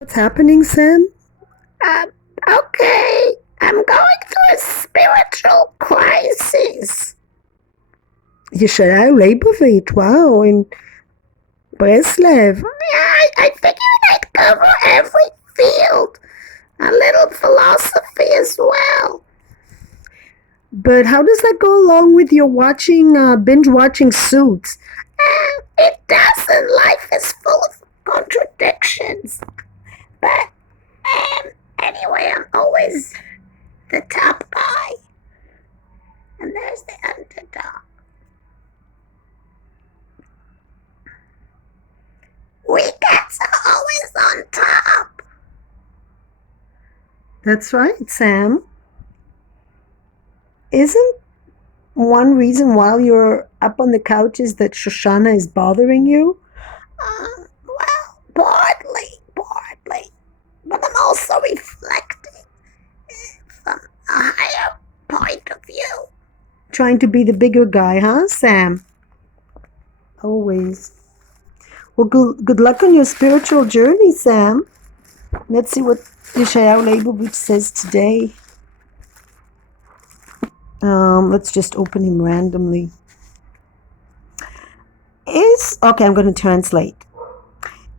What's happening, Sam? Um, okay, I'm going through a spiritual crisis. Yeshayahu Leibovitz, wow, in Breslev. I figured I'd cover every field, a little philosophy as well. But how does that go along with your binge watching Suits? It doesn't. Life is full of contradictions. But anyway, I'm always the top guy, and there's the underdog. Weekends are always on top. That's right, Sam. Isn't one reason while you're up on the couch is that Shoshana is bothering you? Well, partly, but I'm also reflecting from a higher point of view. Trying to be the bigger guy, huh, Sam? Always. Well, good luck on your spiritual journey, Sam. Let's see what Yeshayahu Leibovitz says today. Let's just open him randomly. I'm going to translate.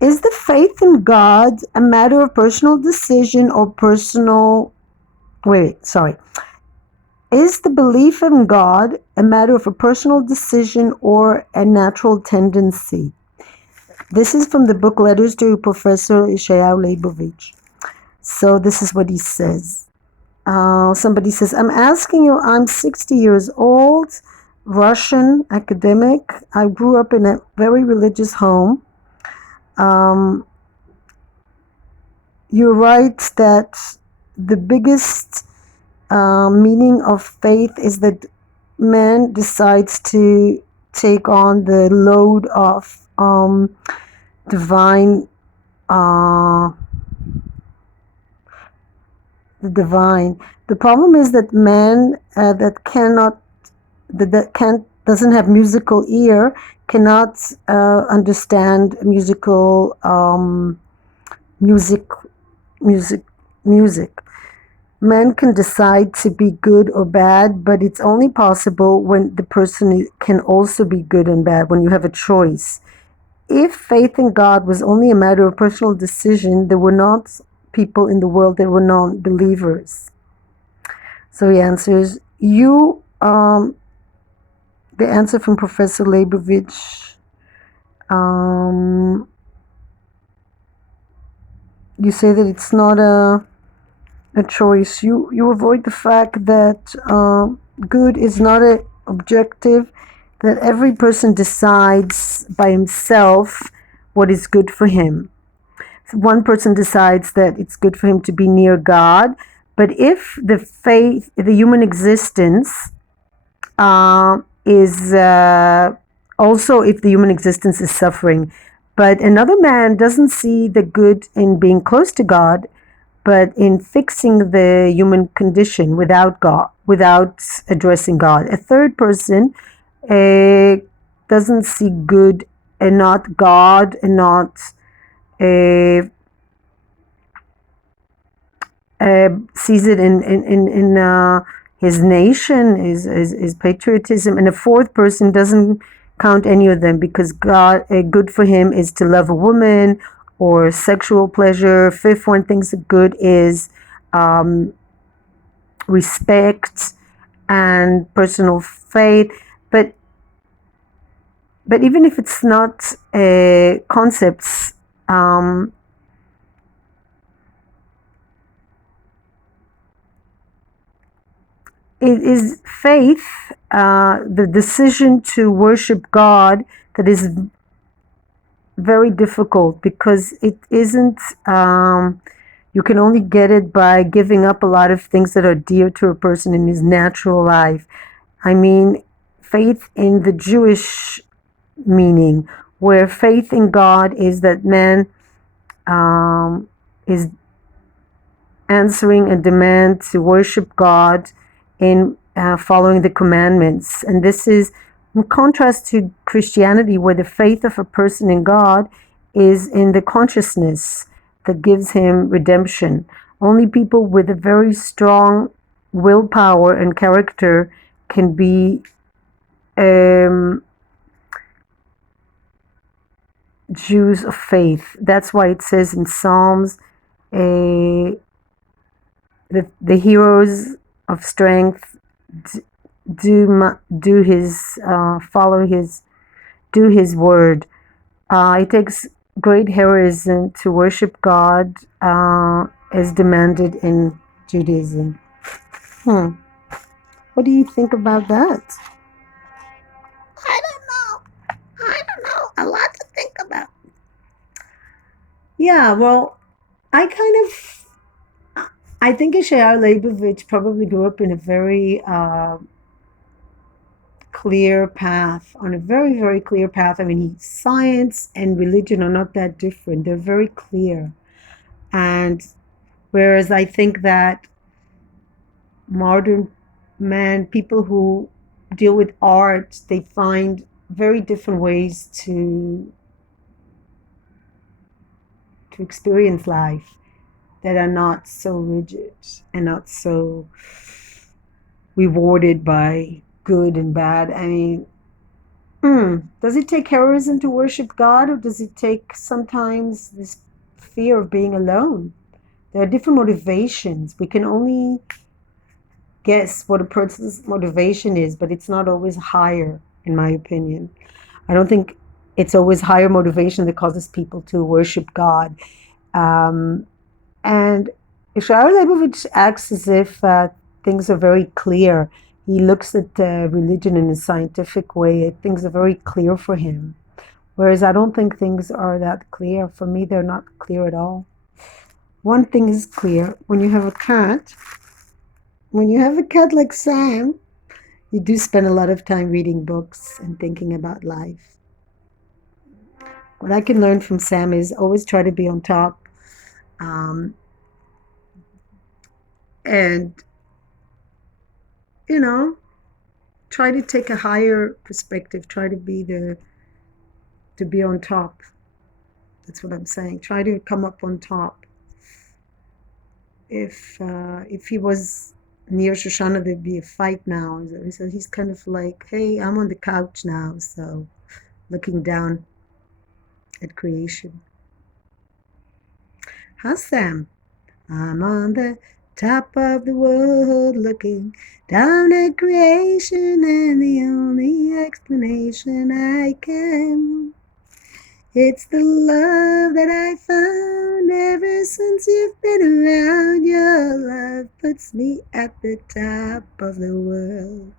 Is the faith in God a matter of personal decision or Is the belief in God a matter of a personal decision or a natural tendency? This is from the book Letters to Professor Yeshayahu Leibovitz. So this is what he says. Somebody says, I'm asking you, I'm 60 years old, Russian academic. I grew up in a very religious home. You write that the biggest meaning of faith is that man decides to take on the load of the divine. The problem is that man doesn't have musical ear cannot understand music. Man can decide to be good or bad, but it's only possible when the person can also be good and bad, when you have a choice. If faith in God was only a matter of personal decision, there were not people in the world that were non-believers. So he answers, the answer from Professor Leibovitz, you say that it's not a choice. You avoid the fact that good is not an objective, that every person decides by himself what is good for him. One person decides that it's good for him to be near God, but if the human existence is also if the human existence is suffering, but another man doesn't see the good in being close to God, but in fixing the human condition without God, without addressing God. A third person doesn't see good and not God and not sees it in his nation, his patriotism, and a fourth person doesn't count any of them because God, good for him is to love a woman or sexual pleasure. Fifth one thinks that good is respect and personal faith, but even if it's not concepts, it is faith, the decision to worship God, that is very difficult because it isn't, you can only get it by giving up a lot of things that are dear to a person in his natural life. I mean, faith in the Jewish meaning, where faith in God is that man is answering a demand to worship God in following the commandments. And this is in contrast to Christianity, where the faith of a person in God is in the consciousness. that gives him redemption. Only people with a very strong willpower and character can be Jews of faith. That's why it says in Psalms, the heroes of strength do his word. It takes great heroism to worship God as demanded in Judaism. What do you think about that? I don't know. A lot to think about. Yeah, well, I think Yeshayahu Leibovitz probably grew up in a very clear path, on a very, very clear path. I mean, science and religion are not that different. They're very clear. And whereas I think that modern men, people who deal with art, they find very different ways to experience life that are not so rigid and not so rewarded by good and bad. I mean, does it take heroism to worship God, or does it take sometimes this fear of being alone? There are different motivations. We can only guess what a person's motivation is, but it's not always higher, in my opinion. I don't think it's always higher motivation that causes people to worship God. And Yeshayahu Leibovitz acts as if things are very clear. He looks at religion in a scientific way. Things are very clear for him. Whereas I don't think things are that clear. For me, they're not clear at all. One thing is clear. When you have a cat like Sam, you do spend a lot of time reading books and thinking about life. What I can learn from Sam is always try to be on top. And, try to take a higher perspective. Try to be on top. That's what I'm saying. Try to come up on top. If he was near Shoshana, there'd be a fight now. So he's kind of like, hey, I'm on the couch now, so looking down at creation. Huh, Sam? I'm on the top of the world looking down at creation, and the only explanation I can, it's the love that I found ever since you've been around. Your love puts me at the top of the world.